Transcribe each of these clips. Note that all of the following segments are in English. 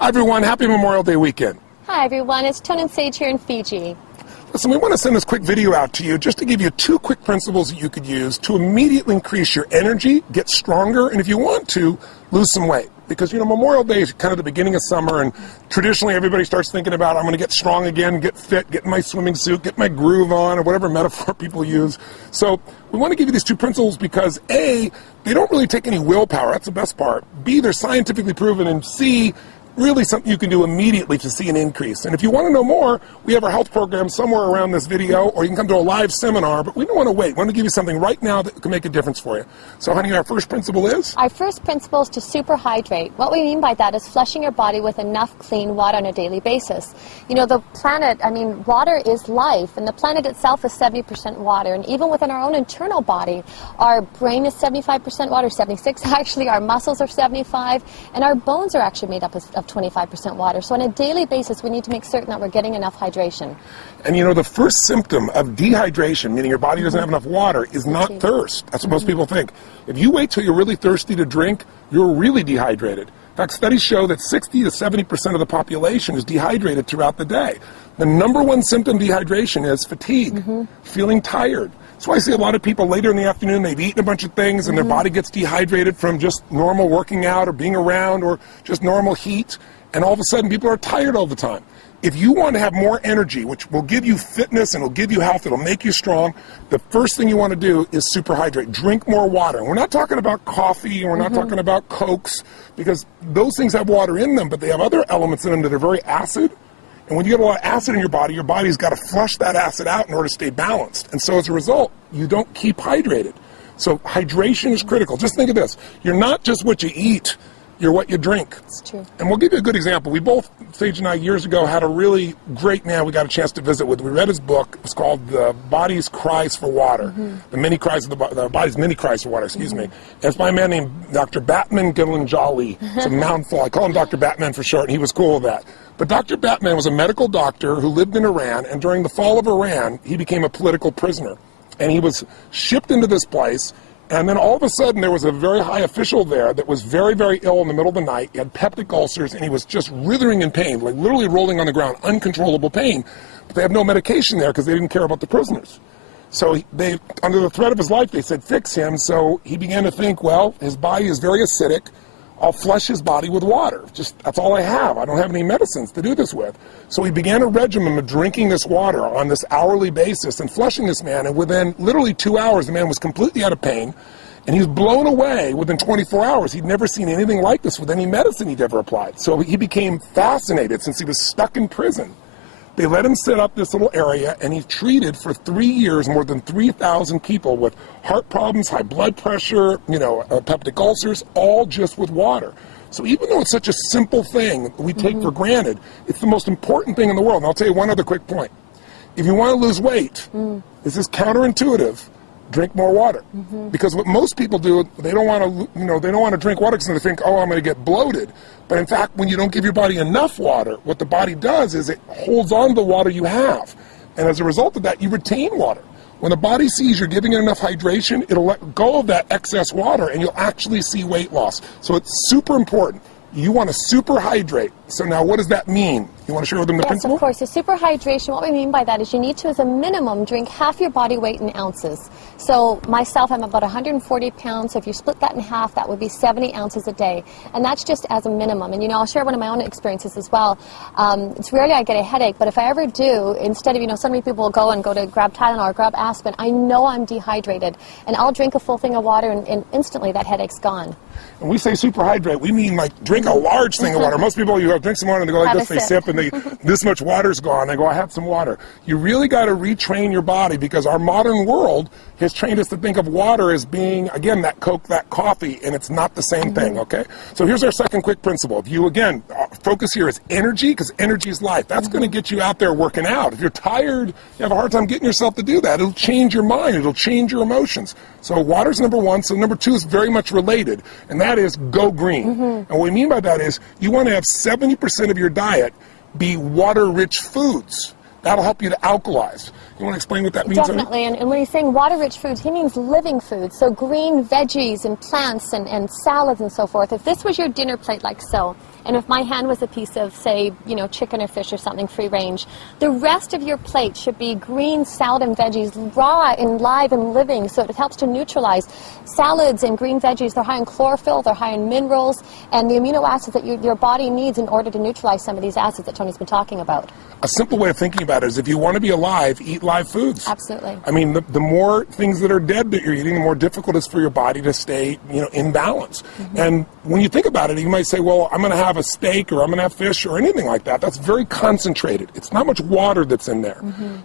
Hi everyone, happy Memorial Day weekend. Hi everyone, it's Tone and Sage here in Fiji. Listen, we want to send this quick video out to you just to give you 2 quick principles that you could use to immediately increase your energy, get stronger, and if you want to, lose some weight. Because, you know, Memorial Day is kind of the beginning of summer, and traditionally everybody starts thinking about, I'm going to get strong again, get fit, get in my swimming suit, get my groove on, or whatever metaphor people use. So we want to give you these 2 principles because, A, they don't really take any willpower. That's the best part. B, they're scientifically proven. And C, really something you can do immediately to see an increase. And if you want to know more, we have our health program somewhere around this video, or you can come to a live seminar, but we don't want to wait. We want to give you something right now that can make a difference for you. So, honey, our first principle is? Our first principle is to super hydrate. What we mean by that is flushing your body with enough clean water on a daily basis. You know, the planet, I mean, water is life, and the planet itself is 70% water. And even within our own internal body, our brain is 75% water, 76 actually, our muscles are 75, and our bones are actually made up of 25% water. So on a daily basis, we need to make certain that we're getting enough hydration. And you know, the first symptom of dehydration, meaning your body doesn't have enough water, is not thirst. That's what most people think. If you wait till you're really thirsty to drink, you're really dehydrated. In fact, studies show that 60 to 70% of the population is dehydrated throughout the day. The number 1 symptom of dehydration is fatigue, feeling tired. That's why I see a lot of people later in the afternoon, they've eaten a bunch of things and their body gets dehydrated from just normal working out or being around or just normal heat. And all of a sudden, people are tired all the time. If you want to have more energy, which will give you fitness and will give you health, it'll make you strong, the first thing you want to do is superhydrate. Drink more water. And we're not talking about coffee and we're not talking about Cokes, because those things have water in them, but they have other elements in them that are very acid. And when you get a lot of acid in your body's got to flush that acid out in order to stay balanced. And so as a result, you don't keep hydrated. So hydration is critical. Just think of this. You're not just what you eat, you're what you drink. It's true. And we'll give you a good example. We both, Sage and I, years ago, had a really great man we got a chance to visit with. We read his book. It's called The Body's Cries for Water. The Body's Many Cries for Water, excuse me. And it's by a man named Dr. Batman Gilanjali. It's a mouthful. I call him Dr. Batman for short, and he was cool with that. But Dr. Batman was a medical doctor who lived in Iran, and during the fall of Iran, he became a political prisoner. And he was shipped into this place, and then all of a sudden there was a very high official there that was very, very ill in the middle of the night. He had peptic ulcers, and he was just writhing in pain, like literally rolling on the ground, uncontrollable pain. But they have no medication there because they didn't care about the prisoners. So they, under the threat of his life, they said, fix him. So he began to think, well, his body is very acidic. I'll flush his body with water. Just, that's all I have. I don't have any medicines to do this with. So he began a regimen of drinking this water on this hourly basis and flushing this man. And within literally 2 hours, the man was completely out of pain. And he was blown away within 24 hours. He'd never seen anything like this with any medicine he'd ever applied. So he became fascinated since he was stuck in prison. They let him set up this little area, and he treated for 3 years more than 3,000 people with heart problems, high blood pressure, peptic ulcers, all just with water. So even though it's such a simple thing that we take for granted, it's the most important thing in the world. And I'll tell you one other quick point. If you want to lose weight, this is counterintuitive. Drink more water, because what most people do, they don't want to, they don't want to drink water because they think, oh, I'm going to get bloated. But in fact, when you don't give your body enough water, what the body does is it holds on to the water you have, and as a result of that, you retain water. When the body sees you're giving it enough hydration, it'll let go of that excess water, and you'll actually see weight loss. So it's super important. You want to super hydrate. So now what does that mean? You want to share with them the principle? Yes, of course. So super hydration, what we mean by that is you need to, as a minimum, drink half your body weight in ounces. So myself, I'm about 140 pounds. So if you split that in half, that would be 70 ounces a day. And that's just as a minimum. And, I'll share one of my own experiences as well. It's rarely I get a headache, but if I ever do, instead of, so many people will go to grab Tylenol or grab aspirin, I know I'm dehydrated. And I'll drink a full thing of water, and instantly that headache's gone. When we say super hydrate, we mean like drink a large thing of water. Most people, drink some water and they go like this, they sip and this much water's gone. They go, I had some water. You really got to retrain your body, because our modern world has trained us to think of water as being, again, that Coke, that coffee, and it's not the same thing, okay? So here's our second quick principle. If you, again, focus here is energy, because energy is life. That's going to get you out there working out. If you're tired, you have a hard time getting yourself to do that. It'll change your mind. It'll change your emotions. So water's number 1. So number 2 is very much related, and that is go green. And what we mean by that is you want to have 70% of your diet be water-rich foods. That'll help you to alkalize. You want to explain what that means? Definitely, and when he's saying water-rich foods, he means living foods. So green veggies and plants and salads and so forth. If this was your dinner plate like so, and if my hand was a piece of, say, you know, chicken or fish or something free range, the rest of your plate should be green salad and veggies, raw and live and living, so it helps to neutralize. Salads and green veggies, they're high in chlorophyll, they're high in minerals, and the amino acids that your body needs in order to neutralize some of these acids that Tony's been talking about. A simple way of thinking about it is if you want to be alive, eat live foods. Absolutely. I mean, the more things that are dead that you're eating, the more difficult it is for your body to stay, you know, in balance. And when you think about it, you might say, well, I'm going to have a steak or I'm going to have fish or anything like that. That's very concentrated. It's not much water that's in there.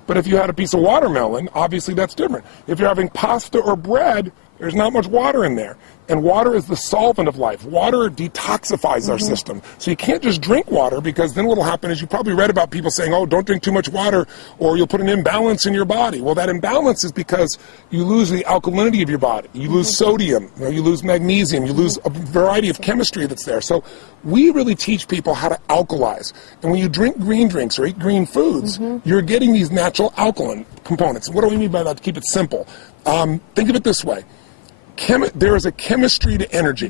But if you had a piece of watermelon, obviously that's different. If you're having pasta or bread, there's not much water in there. And water is the solvent of life. Water detoxifies our system. So you can't just drink water, because then what will happen is you probably read about people saying, oh, don't drink too much water or you'll put an imbalance in your body. Well, that imbalance is because you lose the alkalinity of your body. You lose sodium, you lose magnesium, you lose a variety of chemistry that's there. So we really teach people how to alkalize. And when you drink green drinks or eat green foods, you're getting these natural alkaline components. What do we mean by that, to keep it simple? Think of it this way. There is a chemistry to energy.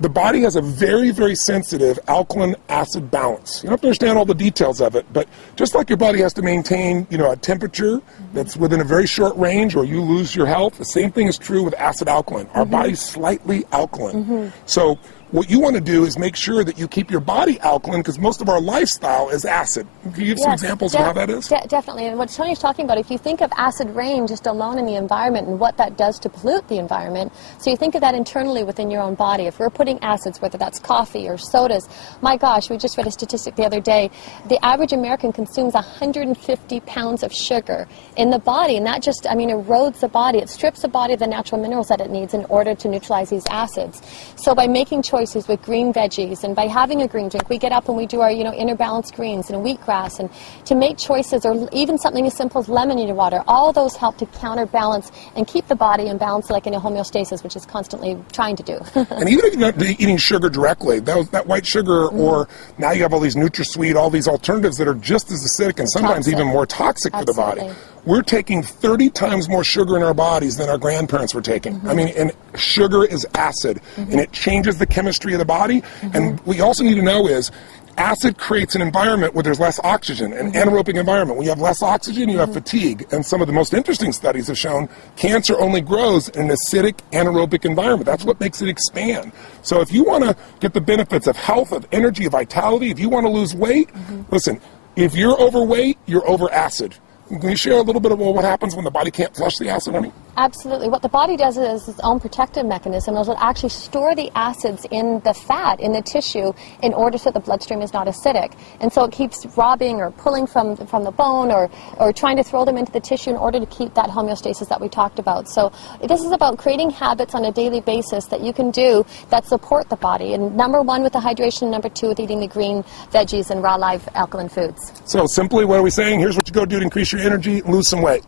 The body has a very, very sensitive alkaline acid balance. You don't have to understand all the details of it, but just like your body has to maintain, you know, a temperature that's within a very short range or you lose your health, the same thing is true with acid alkaline. Our body's slightly alkaline. So what you want to do is make sure that you keep your body alkaline, because most of our lifestyle is acid. Can you give some examples of how that is? Definitely. And what Tony's talking about, if you think of acid rain just alone in the environment and what that does to pollute the environment, so you think of that internally within your own body. If we're putting acids, whether that's coffee or sodas, my gosh, we just read a statistic the other day, the average American consumes 150 pounds of sugar in the body, and that just, I mean, erodes the body. It strips the body of the natural minerals that it needs in order to neutralize these acids. So by making choices with green veggies and by having a green drink, we get up and we do our, you know, inner balanced greens and wheatgrass, and to make choices, or even something as simple as lemon in your water, all those help to counterbalance and keep the body in balance, like in a homeostasis, which is constantly trying to do. And even if you're not eating sugar directly, that white sugar, or now you have all these NutraSweet, all these alternatives that are just as acidic and sometimes even more toxic for the body. We're taking 30 times more sugar in our bodies than our grandparents were taking. I mean, and sugar is acid, and it changes the chemistry of the body. And what you also need to know is acid creates an environment where there's less oxygen, an anaerobic environment. When you have less oxygen, you have fatigue. And some of the most interesting studies have shown cancer only grows in an acidic anaerobic environment. That's what makes it expand. So if you want to get the benefits of health, of energy, of vitality, if you want to lose weight, listen, if you're overweight, you're over acid. Can you share a little bit about what happens when the body can't flush the acid, honey? Absolutely. What the body does is its own protective mechanism. It'll actually store the acids in the fat, in the tissue, in order so the bloodstream is not acidic. And so it keeps robbing or pulling from the bone, or trying to throw them into the tissue in order to keep that homeostasis that we talked about. So this is about creating habits on a daily basis that you can do that support the body. And number one with the hydration, number two with eating the green veggies and raw live alkaline foods. So simply, what are we saying? Here's what you go do to increase your energy and lose some weight.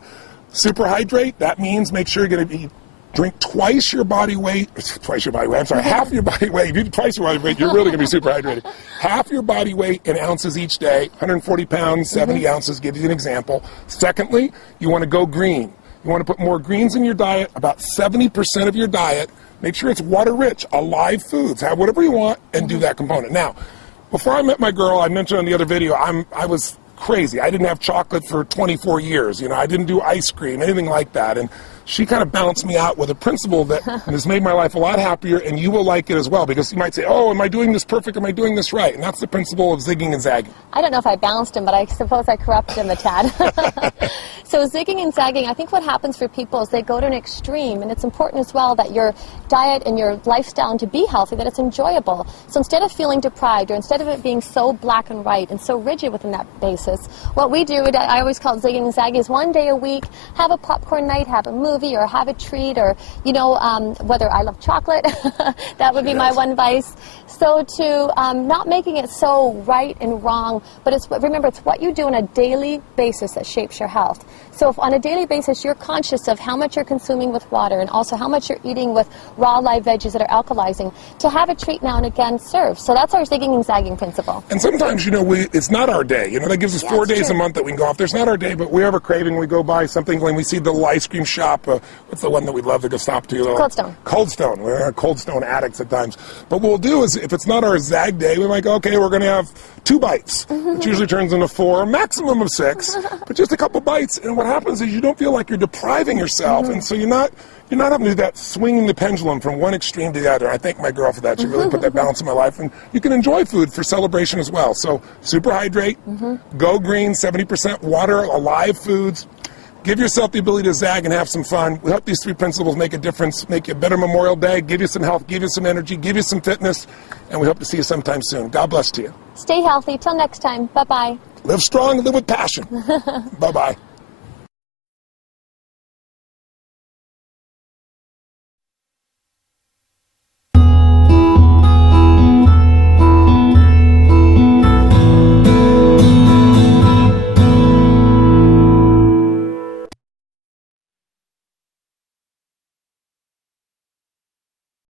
Super hydrate, that means make sure you're going to drink twice your body weight, half your body weight. If you do twice your body weight, you're really going to be super hydrated. Half your body weight in ounces each day, 140 pounds, 70 ounces, give you an example. Secondly, you want to go green. You want to put more greens in your diet, about 70% of your diet. Make sure it's water rich, alive foods. Have whatever you want and do that component. Now, before I met my girl, I mentioned on the other video, I was crazy. I didn't have chocolate for 24 years. You know, I didn't do ice cream, anything like that. And she kind of balanced me out with a principle that has made my life a lot happier, and you will like it as well, because you might say, oh, am I doing this perfect? Am I doing this right? And that's the principle of zigging and zagging. I don't know if I balanced him, but I suppose I corrupted him a tad. So zigging and zagging, I think what happens for people is they go to an extreme, and it's important as well that your diet and your lifestyle, and to be healthy, that it's enjoyable. So instead of feeling deprived, or instead of it being so black and white and so rigid within that basis, what we do, I always call it zigging and zagging, is one day a week, have a popcorn night, have a movie, or have a treat, or, you know, whether I love chocolate, that would be my one vice. So to not making it so right and wrong, but remember, it's what you do on a daily basis that shapes your health. So if on a daily basis you're conscious of how much you're consuming with water, and also how much you're eating with raw live veggies that are alkalizing, to have a treat now and again serves. So that's our zigging and zagging principle. And sometimes, you know, it's not our day. You know, that gives us 4 days a month that we can go off. There's not our day, but we have a craving, we go buy something, when we see the little ice cream shop, stop. What's the one that we love to go stop to? Cold Stone. Cold Stone. We're Cold Stone addicts at times. But what we'll do is, if it's not our zag day, we might go, okay, we're going to have 2 bites, which usually turns into 4, maximum of 6, but just a couple bites. And what happens is you don't feel like you're depriving yourself, and so you're not having to do that swinging the pendulum from one extreme to the other. I thank my girl for that. She really put that balance in my life. And you can enjoy food for celebration as well. So super hydrate, go green, 70% water, alive foods. Give yourself the ability to zag and have some fun. We hope these 3 principles make a difference, make you a better Memorial Day, give you some health, give you some energy, give you some fitness, and we hope to see you sometime soon. God bless to you. Stay healthy. Till next time. Bye-bye. Live strong and live with passion. Bye-bye.